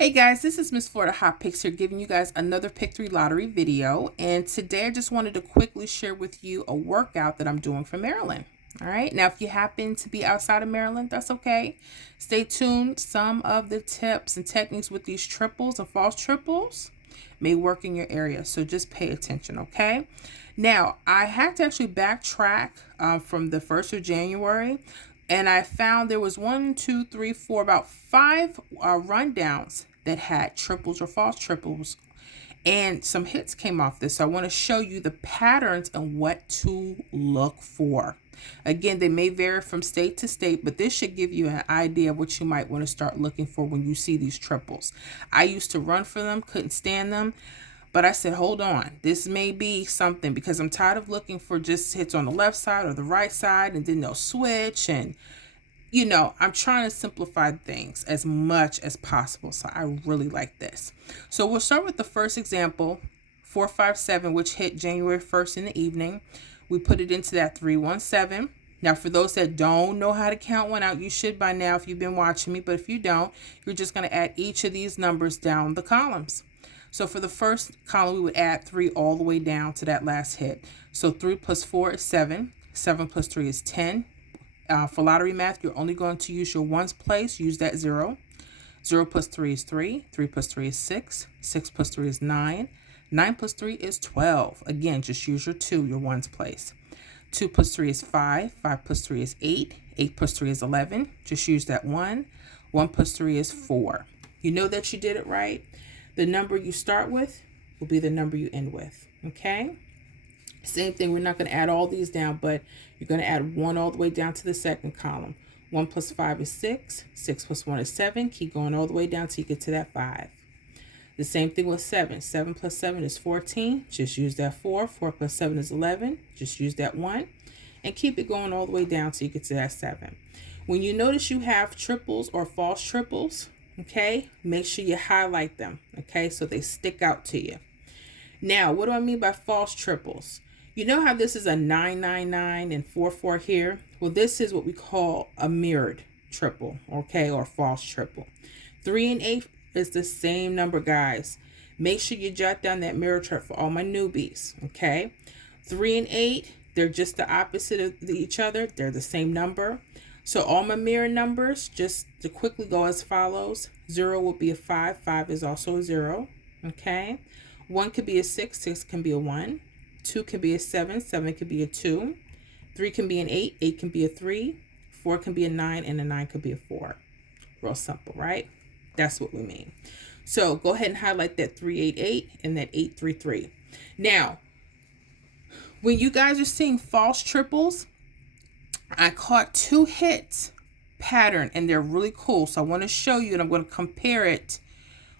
Hey guys, this is Miss Florida Hot Picks here giving you guys another Pick 3 Lottery video. And today I just wanted to quickly share with you a workout that I'm doing for Maryland. All right, now if you happen to be outside of Maryland, that's okay. Stay tuned. Some of the tips and techniques with these triples and false triples may work in your area, so just pay attention, okay? Now, I had to actually backtrack from the 1st of January, and I found there was about 5 rundowns that had triples or false triples, and some hits came off this. So I want to show you the patterns and what to look for. Again, they may vary from state to state, but this should give you an idea of what you might want to start looking for when you see these triples. I used to run for them, couldn't stand them, but I said, hold on, this may be something, because I'm tired of looking for just hits on the left side or the right side and then they'll switch. And you know, I'm trying to simplify things as much as possible. So I really like this. So we'll start with the first example, 457, which hit January 1st in the evening. We put it into that 317. Now, for those that don't know how to count one out, you should by now if you've been watching me. But if you don't, you're just going to add each of these numbers down the columns. So for the first column, we would add 3 all the way down to that last hit. So 3 plus 4 is 7. 7 plus 3 is 10. For lottery math, you're only going to use your ones place. Use that 0. 0 plus 3 is 3. 3 plus 3 is 6. 6 plus 3 is 9. 9 plus 3 is 12. Again, just use your 2, your ones place. 2 plus 3 is 5. 5 plus 3 is 8. 8 plus 3 is 11. Just use that 1. 1 plus 3 is 4. You know that you did it right. The number you start with will be the number you end with. Okay? Same thing, we're not going to add all these down, but you're going to add 1 all the way down to the second column. 1 plus 5 is 6. 6 plus 1 is 7. Keep going all the way down till you get to that 5. The same thing with 7. 7 plus 7 is 14. Just use that 4. 4 plus 7 is 11. Just use that 1. And keep it going all the way down till you get to that 7. When you notice you have triples or false triples, okay, make sure you highlight them, okay, so they stick out to you. Now, what do I mean by false triples? You know how this is a 999 and 44 here? Well, this is what we call a mirrored triple, okay, or false triple. 3 and 8 is the same number, guys. Make sure you jot down that mirror chart for all my newbies, okay? 3 and 8, they're just the opposite of each other. They're the same number. So all my mirror numbers, just to quickly go as follows. 0 will be a 5. 5 is also a 0, okay? 1 could be a 6. 6 can be a 1. 2 can be a 7. 7 can be a 2. 3 can be an 8. 8 can be a 3. 4 can be a 9. And a 9 could be a 4. Real simple, right? That's what we mean. So go ahead and highlight that 388 and that 833. Now, when you guys are seeing false triples, I caught 2 hits pattern and they're really cool. So I want to show you, and I'm going to compare it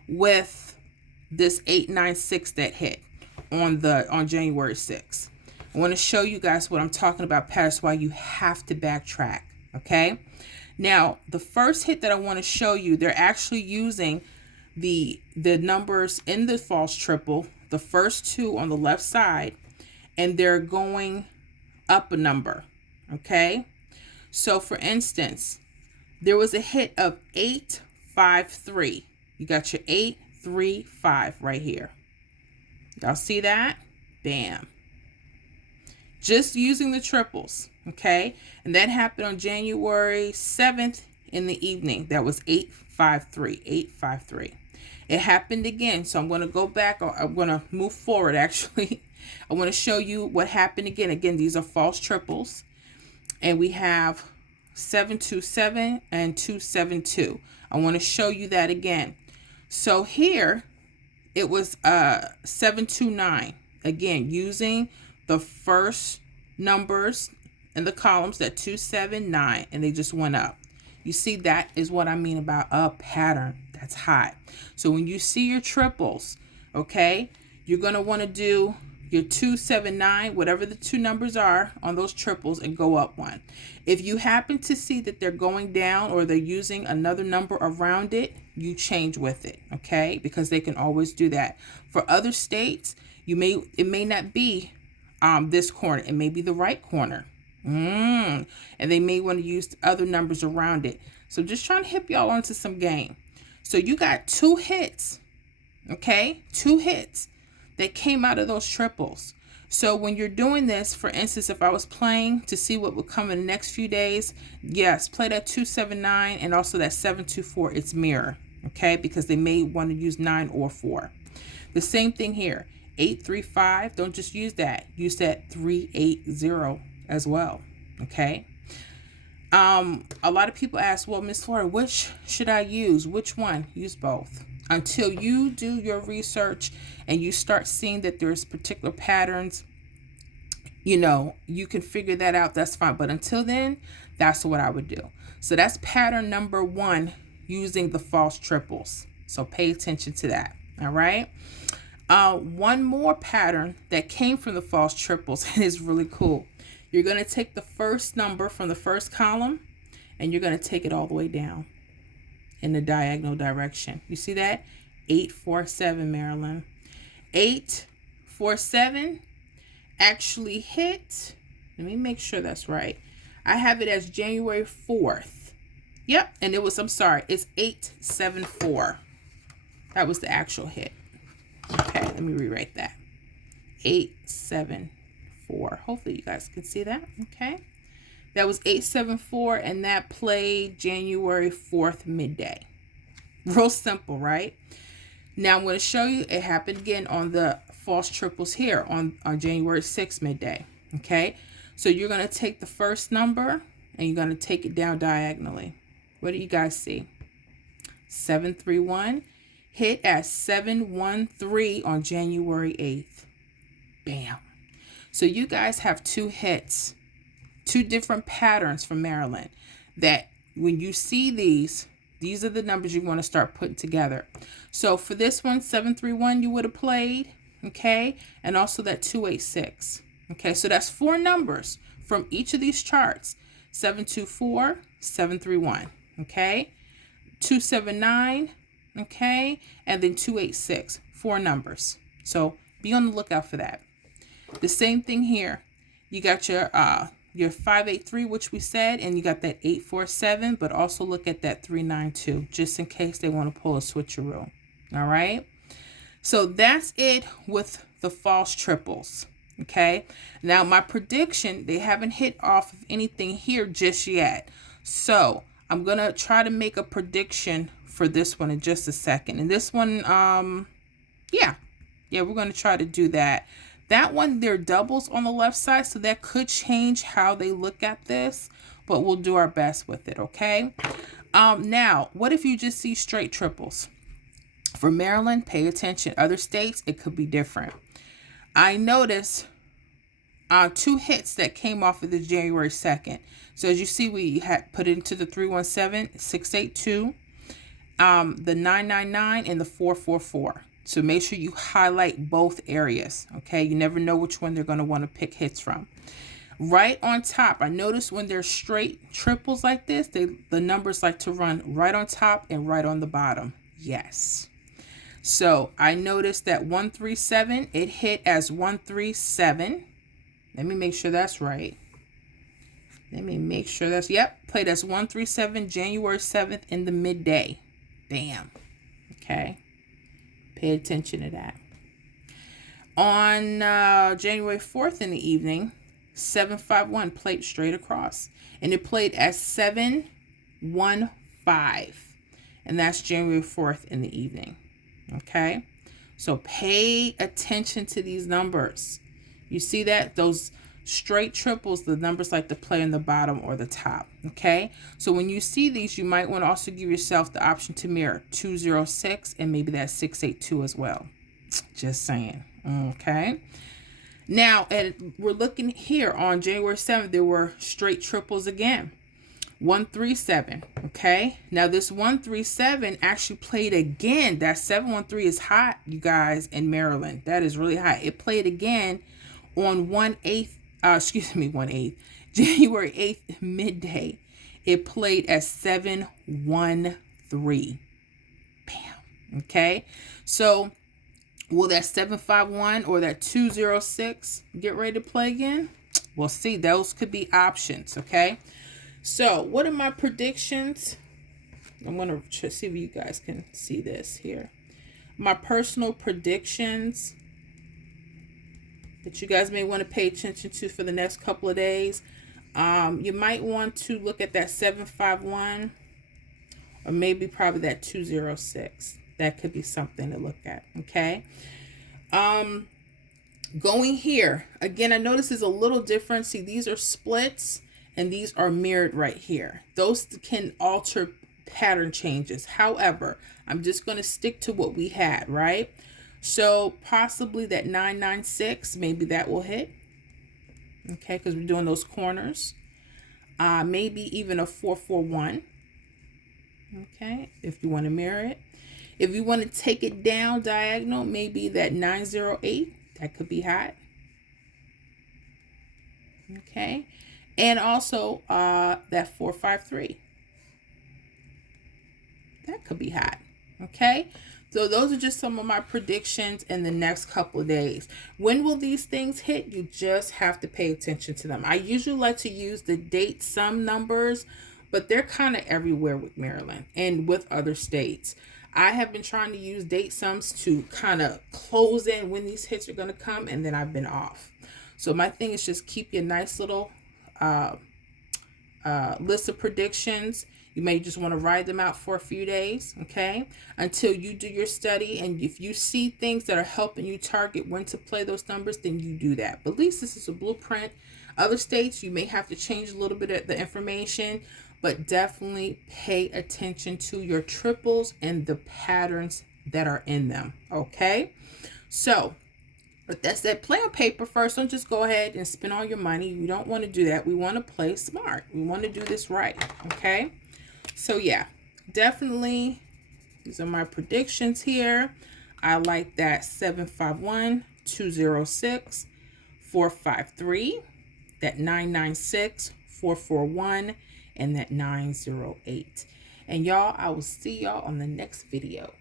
with this 896 that hit on January 6th. I want to show you guys what I'm talking about, patterns, why you have to backtrack, okay? Now, the first hit that I want to show you, they're actually using the numbers in the false triple, the first 2 on the left side, and they're going up a number, okay? So, for instance, there was a hit of 853. You got your 835 right here. Y'all see that? Bam. Just using the triples, okay? And that happened on January 7th in the evening. That was 853, 853. It happened again. So I'm going to go back, or I'm going to move forward actually. I want to show you what happened again. Again, these are false triples. And we have 727 and 272. I want to show you that again. So here, it was 729. Again, using the first numbers in the columns, that 279, and they just went up. You see, that is what I mean about a pattern that's high. So when you see your triples, okay, you're going to want to do your 279, whatever the 2 numbers are on those triples, and go up 1. If you happen to see that they're going down or they're using another number around it, you change with it, okay? Because they can always do that. For other states, it may not be this corner. It may be the right corner. And they may want to use other numbers around it. So just trying to hip y'all onto some game. So you got 2 hits, okay? 2 hits that came out of those triples. So when you're doing this, for instance, if I was playing to see what would come in the next few days, yes, play that 279 and also that 724. It's mirror, okay? Because they may want to use 9 or 4. The same thing here, 835. Don't just use that. Use that 380 as well, okay? A lot of people ask, well, Miss Flora, which should I use? Which one? Use both. Until you do your research and you start seeing that there's particular patterns, you know, you can figure that out. That's fine. But until then, that's what I would do. So that's pattern number 1, using the false triples. So pay attention to that. All right. One more pattern that came from the false triples and is really cool. You're going to take the first number from the first column and you're going to take it all the way down in the diagonal direction. You see that? 847, Marilyn. 847 actually hit. Let me make sure that's right. I have it as January 4th. Yep. And it was, I'm sorry, it's 874. That was the actual hit. Okay, let me rewrite that. 874. Hopefully you guys can see that. Okay. That was 874 and that played January 4th midday. Real simple, right? Now I'm going to show you it happened again on the false triples here on January 6th midday. Okay. So you're going to take the first number and you're going to take it down diagonally. What do you guys see? 731 hit at 713 on January 8th. Bam. So you guys have 2 hits, 2 different patterns from Marilyn that when you see these are the numbers you want to start putting together. So for this one, 731 you would have played, okay? And also that 286. Okay, so that's 4 numbers from each of these charts. 724, 731, okay? 279, okay? And then 286, 4 numbers. So be on the lookout for that. The same thing here. You got your 583, which we said, and you got that 847, but also look at that 392, just in case they want to pull a switcheroo. All right. So that's it with the false triples. Okay. Now my prediction, they haven't hit off of anything here just yet. So I'm going to try to make a prediction for this one in just a second. And this one, yeah, we're going to try to do that. That one, they're doubles on the left side, so that could change how they look at this, but we'll do our best with it, okay? Now, what if you just see straight triples? For Maryland, pay attention. Other states, it could be different. I noticed 2 hits that came off of the January 2nd. So as you see, we had put it into the 317, 682, the 999, and the 444. So make sure you highlight both areas, okay? You never know which one they're going to want to pick hits from. Right on top, I noticed when they're straight triples like this, the numbers like to run right on top and right on the bottom. Yes. So I noticed that 137, it hit as 137. Let me make sure that's right. Yep, played as 137 January 7th in the midday. Bam. Okay. Pay attention to that. On January 4th in the evening, 751 played straight across. And it played as 715. And that's January 4th in the evening. Okay? So pay attention to these numbers. You see that? Those straight triples, the numbers like to play on the bottom or the top. Okay? So when you see these, you might want to also give yourself the option to mirror 206 and maybe that 682 as well. Just saying. Okay? Now, we're looking here on January 7th, there were straight triples again. 137. Okay? Now, this 137 actually played again. That 713 is hot, you guys, in Maryland. That is really hot. It played again on 1/8. January 8th midday. It played as 713. Bam. Okay. So will that 751 or that 206 get ready to play again? We'll see. Those could be options. Okay. So what are my predictions I'm going to see if you guys can see this here. My personal predictions that you guys may want to pay attention to for the next couple of days. You might want to look at that 751 or maybe probably that 206. That could be something to look at. Okay. Going here again, I notice is a little different. See, these are splits and these are mirrored right here. Those can alter pattern changes. However, I'm just going to stick to what we had, right? So possibly that 996, maybe that will hit. Okay, because we're doing those corners. Maybe even a 441. Okay, if you want to mirror it. If you want to take it down diagonal, maybe that 908, that could be hot. Okay, and also that 453. That could be hot. Okay, so those are just some of my predictions in the next couple of days. When will these things hit? You just have to pay attention to them. I usually like to use the date sum numbers, but they're kind of everywhere with Maryland and with other states. I have been trying to use date sums to kind of close in when these hits are going to come, and then I've been off. So my thing is just keep your nice little list of predictions. You may just want to ride them out for a few days, okay, until you do your study. And if you see things that are helping you target when to play those numbers, then you do that. But at least this is a blueprint. Other states, you may have to change a little bit of the information, but definitely pay attention to your triples and the patterns that are in them, okay? So, but that's that. Play on paper first. Don't just go ahead and spend all your money. You don't want to do that. We want to play smart. We want to do this right, okay? So yeah, definitely these are my predictions here. I like that 751, 206, 453, that 996, 441, and that 908. And y'all, I will see y'all on the next video.